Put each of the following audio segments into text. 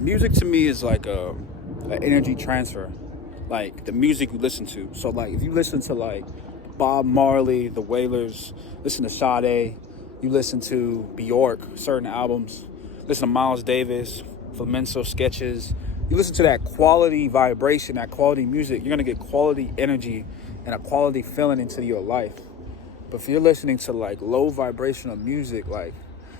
Music to me is like an energy transfer, like the music you listen to. So like if you listen to like Bob Marley, the Wailers, listen to Sade, you listen to Bjork, certain albums, listen to Miles Davis, Flamenco Sketches, you listen to that quality vibration, that quality music, you're gonna get quality energy and a quality feeling into your life. But if you're listening to like low vibrational music, like,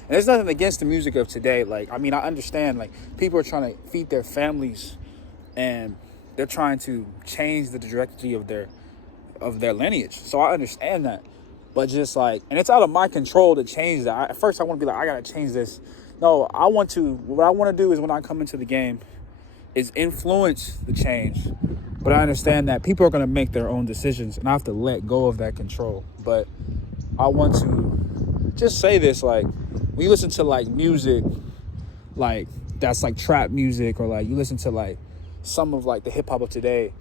and there's nothing against the music of today. Like, I mean, I understand, like, people are trying to feed their families and they're trying to change the trajectory of their lineage. So I understand that. But just like, and it's out of my control to change that. At first I want to be like, I gotta change this. No, what I want to do is when I come into the game is influence the change. But I understand that people are going to make their own decisions and I have to let go of that control. But I want to just say this, like, when you listen to like music, like that's like trap music, or like you listen to like some of like the hip hop of today,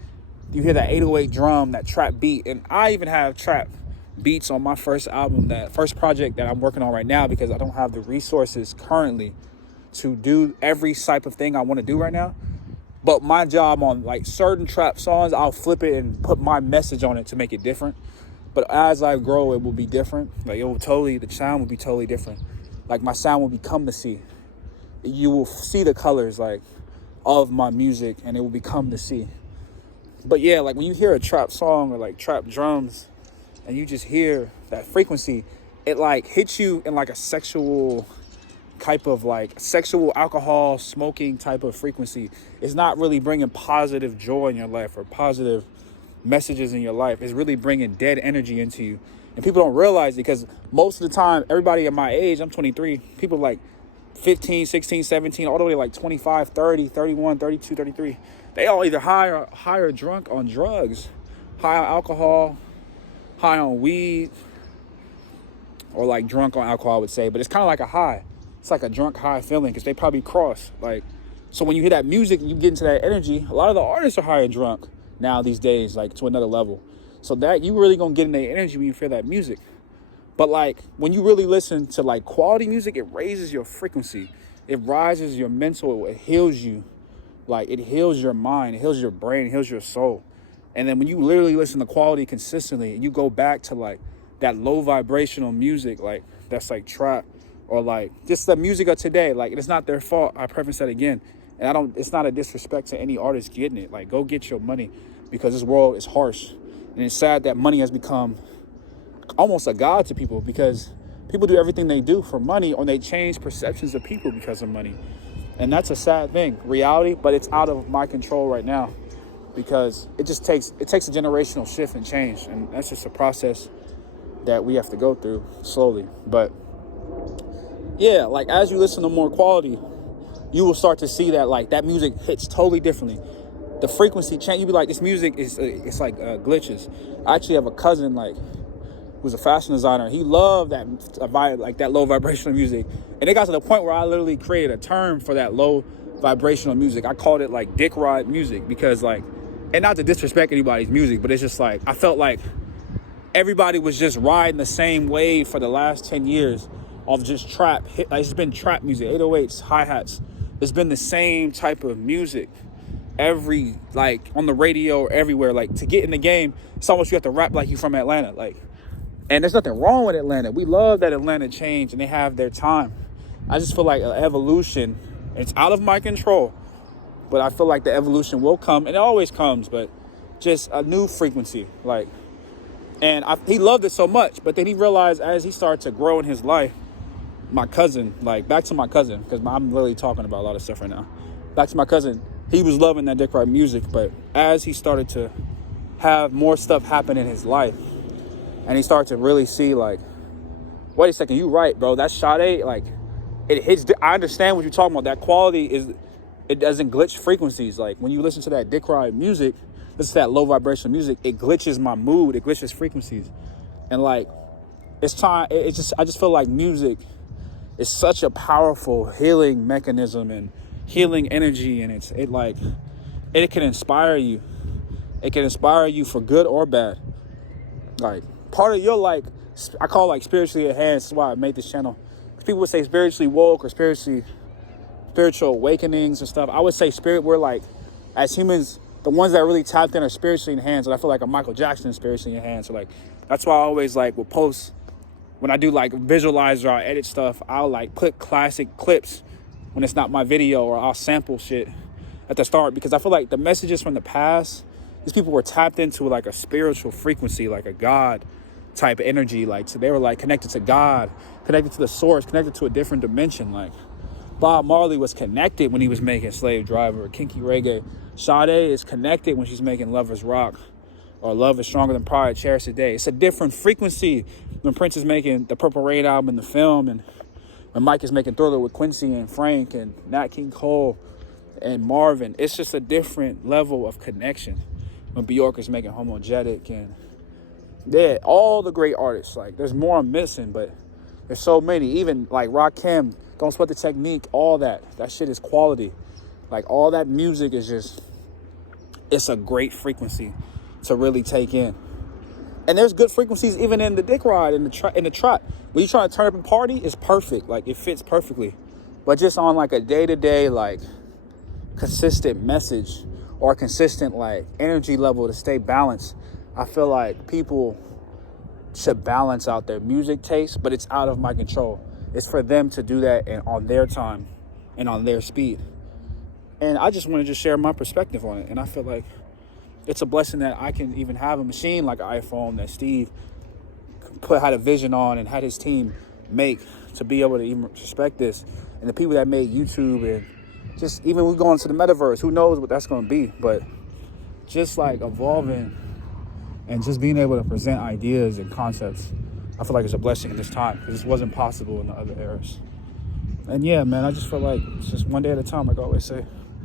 you hear that 808 drum, that trap beat. And I even have trap beats on my first album, that first project that I'm working on right now, because I don't have the resources currently to do every type of thing I want to do right now. But my job on like certain trap songs, I'll flip it and put my message on it to make it different. But as I grow, it will be different. Like the sound will be totally different. Like my sound will become the sea. You will see the colors like of my music and it will become the sea. But yeah, like when you hear a trap song or like trap drums and you just hear that frequency, it like hits you in like a sexual type of like sexual alcohol smoking type of frequency. It's not really bringing positive joy in your life or positive messages in your life. It's really bringing dead energy into you, and people don't realize it, because most of the time everybody at my age, I'm 23, people like 15, 16, 17, all the way to like 25, 30, 31, 32, 33, they all either high or drunk on drugs, high on alcohol, high on weed, or like drunk on alcohol, I would say. But it's kind of like a high. It's like a drunk high feeling, because they probably cross. Like, so when you hear that music and you get into that energy, a lot of the artists are high and drunk now these days, like to another level. So that you really gonna get in their energy when you feel that music. But like when you really listen to like quality music, it raises your frequency. It rises your mental, it heals you. Like it heals your mind, it heals your brain, it heals your soul. And then when you literally listen to quality consistently and you go back to like that low vibrational music, like that's like trap, or like just the music of today, like it's not their fault. I preface that again. And it's not a disrespect to any artist getting it. Like go get your money, because this world is harsh. And it's sad that money has become almost a god to people, because people do everything they do for money, or they change perceptions of people because of money. And that's a sad thing, reality, but it's out of my control right now, because it takes a generational shift and change. And that's just a process that we have to go through slowly. But yeah, like as you listen to more quality, you will start to see that like that music hits totally differently. The frequency change. You be like, this music is it's like glitches. I actually have a cousin like who's a fashion designer. He loved that like that low vibrational music, and it got to the point where I literally created a term for that low vibrational music. I called it like dick ride music, because like, and not to disrespect anybody's music, but it's just like I felt like everybody was just riding the same wave for the last 10 years of just trap. Like, it's been trap music, 808s, hi-hats. It's been the same type of music like on the radio or everywhere. Like to get in the game, it's almost you have to rap like you from Atlanta. Like, and there's nothing wrong with Atlanta. We love that Atlanta changed and they have their time. I just feel like an evolution, it's out of my control, but I feel like the evolution will come, and it always comes, but just a new frequency. Like, and he loved it so much, but then he realized as he started to grow in his life, my cousin, like back to my cousin, because I'm really talking about a lot of stuff right now. Back to my cousin, he was loving that dick ride music, but as he started to have more stuff happen in his life, and he started to really see like, wait a second, you right, bro, that's Sade, like it hits. I understand what you're talking about. That quality it doesn't glitch frequencies. Like when you listen to that dick ride music, listen to that low vibration music, it glitches my mood, it glitches frequencies. And like, it's time, I just feel like music is such a powerful healing mechanism and healing energy, and it can inspire you. It can inspire you for good or bad. Like part of your like, I call like spiritually enhanced. That's why I made this channel. People would say spiritually woke or spiritually spiritual awakenings and stuff. I would say spirit, we're like, as humans, the ones that are really tapped in are spiritually enhanced. And I feel like a Michael Jackson is spiritually enhanced. So like, that's why I always like will post, when I do like visualize or I edit stuff, I'll like put classic clips when it's not my video, or I'll sample shit at the start, because I feel like the messages from the past, these people were tapped into like a spiritual frequency, like a God type energy. Like, so they were like connected to God, connected to the source, connected to a different dimension. Like Bob Marley was connected when he was making Slave Driver, Kinky Reggae. Sade is connected when she's making Lovers Rock, or Love is Stronger Than Pride, Cherish the Day. It's a different frequency when Prince is making the Purple Rain album and the film, and when Mike is making Thriller with Quincy and Frank and Nat King Cole and Marvin. It's just a different level of connection when Bjork is making Homogenic, and yeah, all the great artists. Like, there's more I'm missing, but there's so many. Even like Rakim, Don't Sweat the Technique, all that shit is quality. Like, all that music is just, it's a great frequency to really take in. And there's good frequencies even in the dick ride, in the trot. When you try to turn up and party, it's perfect. Like, it fits perfectly. But just on like a day-to-day, like, consistent message or consistent like energy level to stay balanced, I feel like people should balance out their music taste, but it's out of my control. It's for them to do that and on their time and on their speed. And I just want to just share my perspective on it. And I feel like it's a blessing that I can even have a machine like an iPhone that Steve had a vision on and had his team make, to be able to even respect this. And the people that made YouTube, and just even we go into the metaverse, who knows what that's going to be. But just like evolving and just being able to present ideas and concepts, I feel like it's a blessing in this time, because this wasn't possible in the other eras. And yeah, man, I just feel like it's just one day at a time, like I always say.